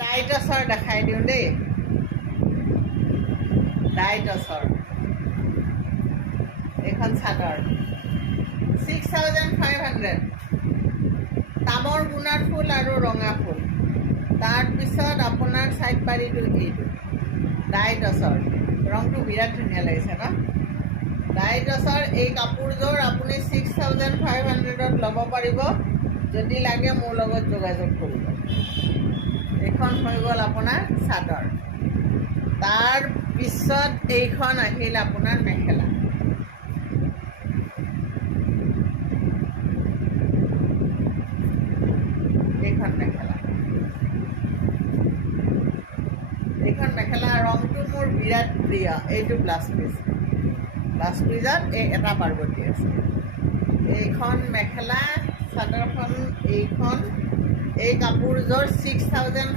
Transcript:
ডাইটছৰ দেখাই দিওঁ দেই। ডাইটছৰ এইখন চাদৰ 6500। তামৰ গুণাৰ ফুল আৰু ৰঙা ফুল। তাৰপিছত আপোনাৰ চাইড পাৰিটো এইটো ডাইটছৰ। ৰংটো বিৰাট ধুনীয়া লাগিছে ন? ডাইটছৰ এই কাপোৰযোৰ আপুনি 6500ত ল'ব পাৰিব। যদি লাগে মোৰ লগত যোগাযোগ কৰিব। এইখন হৈ গ'ল আপোনাৰ চাদৰ। তাৰ পিছত এইখন আহিল আপোনাৰ মেখেলা। এইখন মেখেলা, এইখন মেখেলা ৰংটো মোৰ বিৰাট প্ৰিয়। এইটো ব্লাউজ পিচ, ব্লাউজ পিচত এই এটা পাৰ্বতী আছে। এইখন মেখেলা চাদৰখন, এইখন এই কাপোৰযোৰ 6500